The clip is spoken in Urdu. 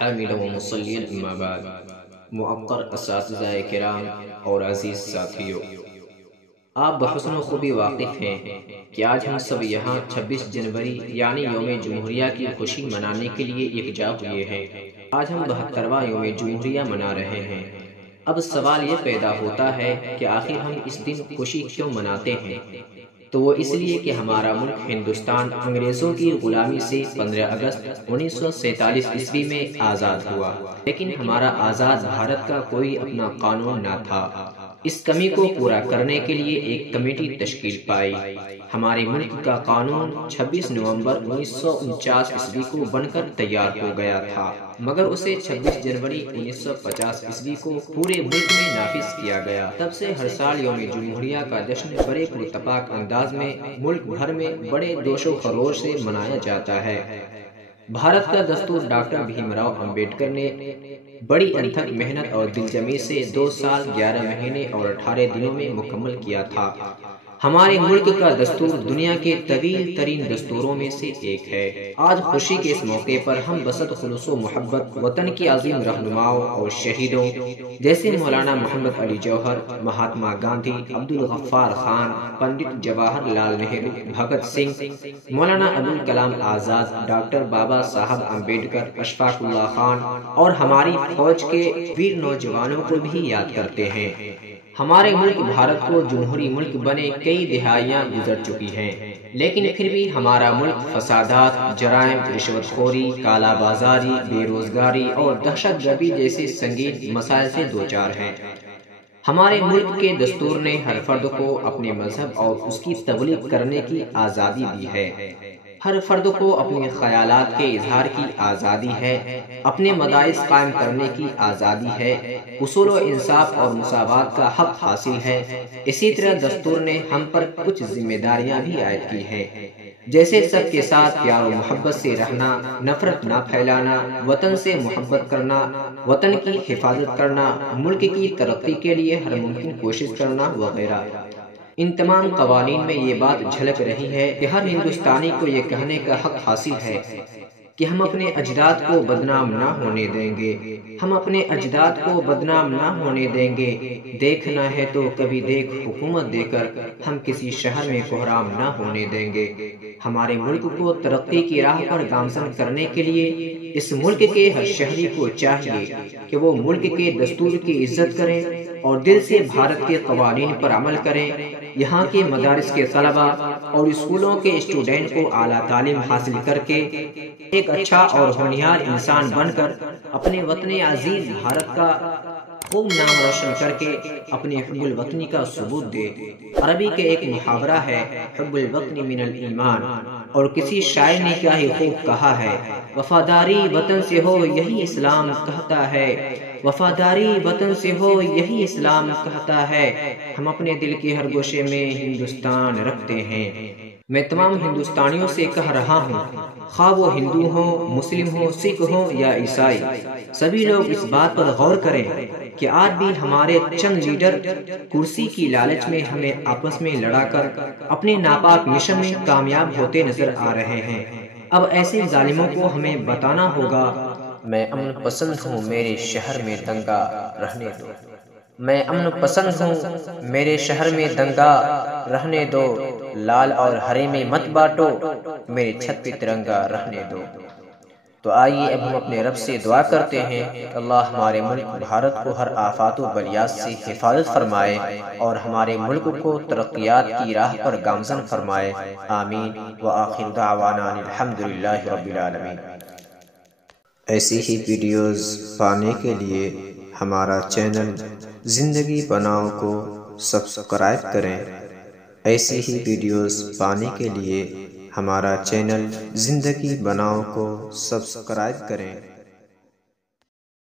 حامل و مصلی اما بعد، معقر اساتذہ کرام اور عزیز ساتھیوں، آپ بحسن و خوبی واقف ہیں کہ آج ہم سب یہاں 26 جنوری یعنی یوم جمہوریہ کی خوشی منانے کے لیے یکجا ہوئے ہیں۔ آج ہم 72واں یوم جمہوریہ منا رہے ہیں۔ اب سوال یہ پیدا ہوتا ہے کہ آخر ہم اس دن خوشی کیوں مناتے ہیں؟ تو وہ اس لیے کہ ہمارا ملک ہندوستان انگریزوں کی غلامی سے 15 اگست 1947 عیسوی میں آزاد ہوا، لیکن ہمارا آزاد بھارت کا کوئی اپنا قانون نہ تھا۔ اس کمی کو پورا کرنے کے لیے ایک کمیٹی تشکیل پائی۔ ہمارے ملک کا قانون 26 نومبر 1949 عیسوی کو بن کر تیار ہو گیا تھا، مگر اسے 26 جنوری 1950 عیسوی کو پورے ملک میں نافذ کیا گیا۔ تب سے ہر سال یوم جمہوریہ کا جشن بڑے پراتفاق انداز میں ملک بھر میں بڑے جوش و خروش سے منایا جاتا ہے۔ بھارت کا دستور ڈاکٹر بھیم راؤ امبیڈکر نے بڑی انتھک محنت اور دلجمی سے 2 سال 11 مہینے اور 18 دنوں میں مکمل کیا تھا۔ ہمارے ملک کا دستور دنیا کے طویل ترین دستوروں میں سے ایک ہے۔ آج خوشی کے اس موقع پر ہم بسط خلوص و محبت وطن کی عظیم رہنماؤں اور شہیدوں جیسے مولانا محمد علی جوہر، مہاتما گاندھی، عبدالغفار خان، پنڈت جواہر لال نہرو، بھگت سنگھ، مولانا ابوالکلام آزاد، ڈاکٹر بابا صاحب امبیڈکر، اشفاق اللہ خان اور ہماری فوج کے ویر نوجوانوں کو بھی یاد کرتے ہیں۔ ہمارے ملک بھارت کو جمہوری ملک بنے کئی دہائیاں گزر چکی ہیں، لیکن پھر بھی ہمارا ملک فسادات، جرائم، رشوت خوری، کالا بازاری، بے روزگاری اور دہشت گردی جیسے سنگین مسائل سے دوچار ہے۔ ہمارے ملک کے دستور نے ہر فرد کو اپنے مذہب اور اس کی تبلیغ کرنے کی آزادی دی ہے۔ ہر فرد کو اپنے خیالات کے اظہار کی آزادی ہے، اپنے مدارس قائم کرنے کی آزادی ہے، اصول و انصاف اور مساوات کا حق حاصل ہے۔ اسی طرح دستور نے ہم پر کچھ ذمہ داریاں بھی عائد کی ہیں، جیسے سب کے ساتھ پیار و محبت سے رہنا، نفرت نہ پھیلانا، وطن سے محبت کرنا، وطن کی حفاظت کرنا، ملک کی ترقی کے لیے ہر ممکن کوشش کرنا وغیرہ۔ ان تمام قوانین میں یہ بات جھلک رہی ہے کہ ہر ہندوستانی کو یہ کہنے کا حق حاصل ہے کہ ہم اپنے اجداد کو بدنام نہ ہونے دیں گے، ہم اپنے اجداد کو بدنام نہ ہونے دیں گے۔ دیکھنا ہے تو کبھی دیکھ حکومت دے کر ہم کسی شہر میں کوحرام نہ ہونے دیں گے۔ ہمارے ملک کو ترقی کی راہ پر گامزن کرنے کے لیے اس ملک کے ہر شہری کو چاہیے کہ وہ ملک کے دستور کی عزت کریں اور دل سے بھارت کے قوانین پر عمل کریں۔ یہاں کے مدارس کے طلبہ اور اسکولوں کے اسٹوڈنٹ کو اعلیٰ تعلیم حاصل کر کے ایک اچھا اور ہونہار انسان بن کر اپنے وطن عزیز بھارت کا خوب نام روشن کر کے اپنے حب الوطنی کا ثبوت دے۔ عربی کے ایک محاورہ ہے، حب الوطن من الایمان، اور کسی شاعر نے کیا ہی خوب کہا ہے، وفاداری وطن سے ہو یہی اسلام کہتا ہے، وفاداری وطن سے ہو یہی اسلام کہتا ہے۔ ہم اپنے دل کے ہر گوشے میں ہندوستان رکھتے ہیں۔ میں تمام ہندوستانیوں سے کہہ رہا ہوں، خواہ وہ ہندو ہوں، مسلم ہوں، سکھ ہوں یا عیسائی، سبھی لوگ اس بات پر غور کریں کہ آج بھی ہمارے چند لیڈر کرسی کی لالچ میں ہمیں آپس میں لڑا کر اپنے ناپاک مشن میں کامیاب ہوتے نظر آ رہے ہیں۔ اب ایسے ظالموں کو ہمیں بتانا ہوگا، میں امن پسند ہوں، میرے شہر میں دنگا رہنے دو۔ میں امن پسند ہوں، میرے شہر میں دنگا رہنے دو۔ لال اور ہرے میں مت بانٹو، میرے چھت پہ ترنگا رہنے دو۔ تو آئیے اب ہم اپنے رب سے دعا کرتے ہیں کہ اللہ ہمارے ملک بھارت کو ہر آفات و بلیات سے حفاظت فرمائے اور ہمارے ملک کو ترقیات کی راہ پر گامزن فرمائے، آمین۔ وآخر دعوانا الحمدللہ رب العالمین۔ ایسی ہی ویڈیوز پانے کے لیے ہمارا چینل زندگی بناؤ کو سبسکرائب کریں۔ ایسی ہی ویڈیوز پانے کے لیے ہمارا چینل زندگی بناؤ کو سبسکرائب کریں۔